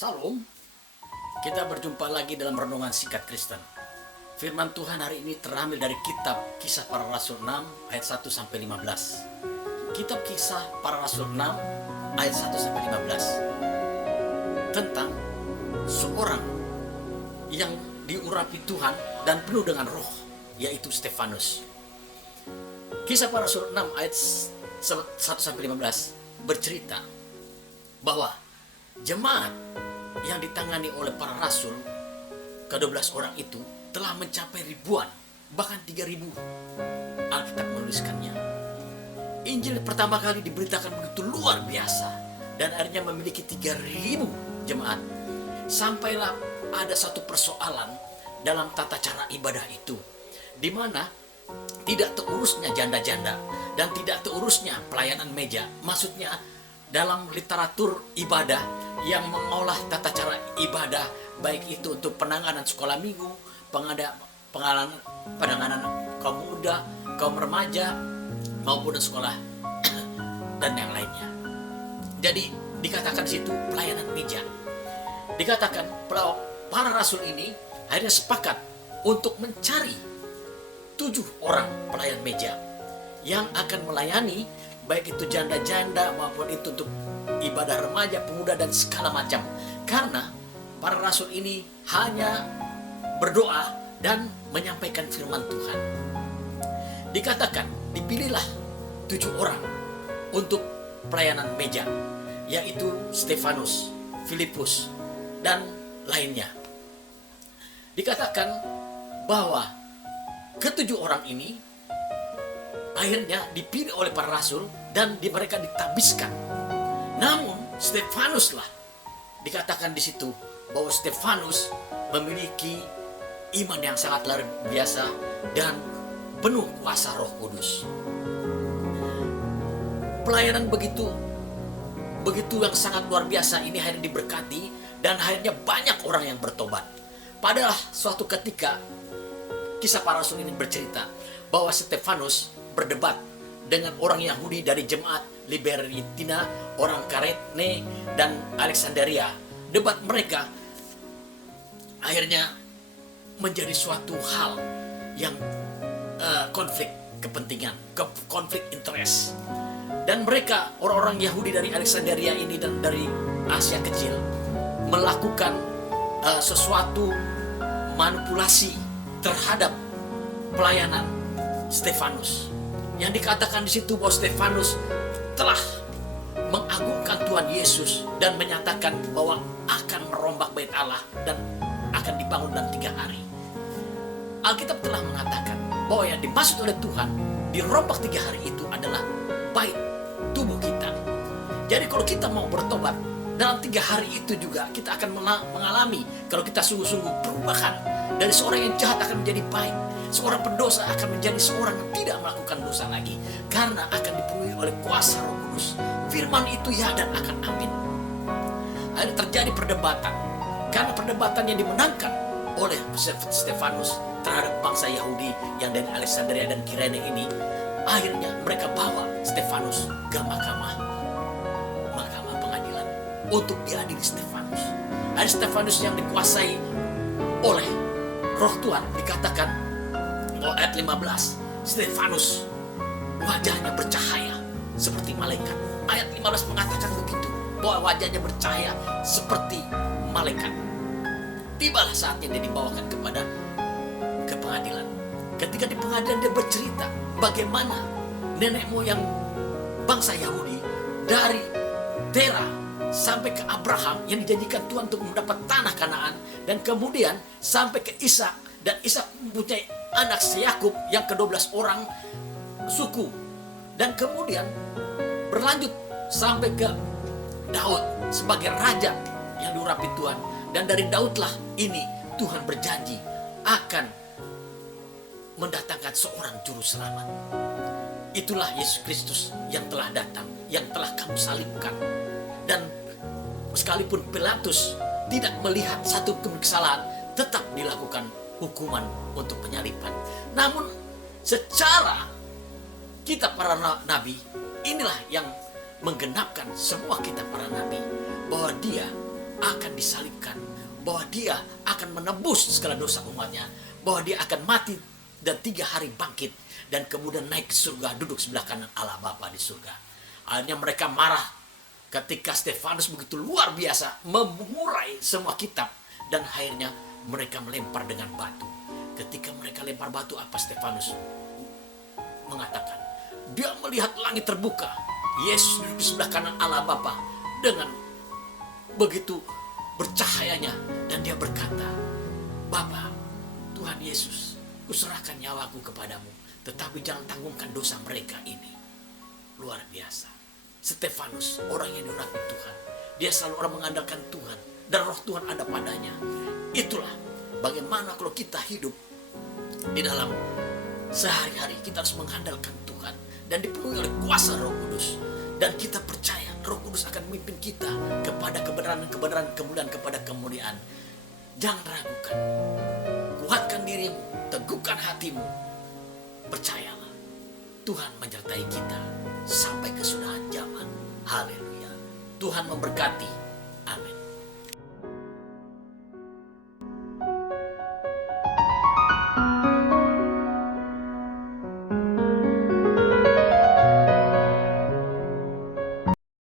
Salam, kita berjumpa lagi dalam Renungan Singkat Kristen. Firman Tuhan hari ini terambil dari kitab Kisah Para Rasul 6 ayat 1 sampai 15. Kitab Kisah Para Rasul 6 ayat 1 sampai 15. Tentang seorang yang diurapi Tuhan dan penuh dengan roh, yaitu Stefanus. Kisah Para Rasul 6 ayat 1 sampai 15 bercerita bahwa jemaat yang ditangani oleh para rasul ke-12 orang itu telah mencapai ribuan, bahkan 3.000. Alkitab menuliskannya. Injil pertama kali diberitakan begitu luar biasa dan akhirnya memiliki 3.000 jemaat. Sampailah ada satu persoalan dalam tata cara ibadah itu, di mana tidak terurusnya janda-janda dan tidak terurusnya pelayanan meja. Maksudnya dalam literatur ibadah yang mengolah tata cara ibadah, baik itu untuk penanganan sekolah minggu, penanganan kaum muda, kaum remaja, maupun sekolah dan yang lainnya. Jadi dikatakan di situ pelayanan meja. Dikatakan para rasul ini akhirnya sepakat untuk mencari 7 orang pelayan meja yang akan melayani baik itu janda-janda maupun itu untuk ibadah remaja, pemuda dan segala macam. Karena para rasul ini hanya berdoa dan menyampaikan firman Tuhan. Dikatakan dipilihlah 7 orang untuk pelayanan meja, yaitu Stefanus, Filipus dan lainnya. Dikatakan bahwa ke-7 orang ini akhirnya dipilih oleh para rasul dan mereka ditabiskan. Namun Stefanuslah dikatakan di situ bahwa Stefanus memiliki iman yang sangat luar biasa dan penuh kuasa Roh Kudus. Pelayanan begitu yang sangat luar biasa ini akhirnya diberkati dan akhirnya banyak orang yang bertobat. Padahal suatu ketika Kisah Para Rasul ini bercerita bahwa Stefanus berdebat dengan orang Yahudi dari jemaat Libertina, orang Karene dan Alexandria. Debat mereka akhirnya menjadi suatu hal yang konflik kepentingan, konflik interest. Dan mereka, orang-orang Yahudi dari Alexandria ini dan dari Asia Kecil, melakukan sesuatu manipulasi terhadap pelayanan Stefanus. Yang dikatakan di situ bahwa Stefanus telah mengagungkan Tuhan Yesus dan menyatakan bahwa akan merombak bait Allah dan akan dibangun dalam 3 hari. Alkitab telah mengatakan bahwa yang dimaksud oleh Tuhan dirombak 3 hari itu adalah bait tubuh kita. Jadi kalau kita mau bertobat dalam 3 hari itu juga kita akan mengalami, kalau kita sungguh-sungguh perubahan dari seorang yang jahat akan menjadi baik. Seorang pendosa akan menjadi seorang yang tidak melakukan dosa lagi, karena akan dipenuhi oleh kuasa Roh Kudus. Firman itu ya dan akan amin. Ada terjadi perdebatan, karena perdebatan yang dimenangkan oleh Stefanus terhadap bangsa Yahudi yang dari Alexandria dan Kirene ini, akhirnya mereka bawa Stefanus ke mahkamah pengadilan untuk diadili Stefanus. Ada Stefanus yang dikuasai oleh Roh Tuhan. Dikatakan ayat 15, Stefanus wajahnya bercahaya seperti malaikat. Ayat 15 mengatakan begitu, bahwa wajahnya bercahaya seperti malaikat. Tibalah saatnya dia dibawakan ke pengadilan. Ketika di pengadilan dia bercerita bagaimana nenek moyang bangsa Yahudi dari Tera sampai ke Abraham yang dijanjikan Tuhan untuk mendapat tanah Kanaan, dan kemudian sampai ke Ishak, dan Ishak mempunyai anak Yakub yang ke-12 orang suku, dan kemudian berlanjut sampai ke Daud sebagai raja yang diurapi Tuhan. Dan dari Daudlah ini Tuhan berjanji akan mendatangkan seorang juru selamat. Itulah Yesus Kristus yang telah datang, yang telah kamu salibkan. Dan sekalipun Pilatus tidak melihat satu kesalahan, tetap dilakukan hukuman untuk penyaliban. Namun secara kitab para nabi, inilah yang menggenapkan semua kitab para nabi, bahwa dia akan disalibkan, bahwa dia akan menebus segala dosa umatnya, bahwa dia akan mati dan 3 hari bangkit, dan kemudian naik ke surga, duduk sebelah kanan Allah Bapa di surga. Akhirnya mereka marah ketika Stefanus begitu luar biasa mengurai semua kitab, dan akhirnya mereka melempar dengan batu. Ketika mereka lempar batu, apa Stefanus mengatakan? Dia melihat langit terbuka, Yesus duduk di sebelah kanan Allah Bapa dengan begitu bercahayanya, dan dia berkata, Bapa, Tuhan Yesus, kuserahkan nyawaku kepadamu, tetapi jangan tanggungkan dosa mereka ini. Luar biasa. Stefanus, orang yang diurapi Tuhan. Dia selalu orang mengandalkan Tuhan, dan roh Tuhan ada padanya. Itulah bagaimana kalau kita hidup di dalam sehari-hari, kita harus mengandalkan Tuhan dan dipenuhi oleh kuasa Roh Kudus. Dan kita percaya Roh Kudus akan memimpin kita kepada kebenaran, kemuliaan, kepada kemuliaan. Jangan ragukan. Kuatkan dirimu, teguhkan hatimu. Percayalah, Tuhan menyertai kita sampai kesudahan zaman. Haleluya. Tuhan memberkati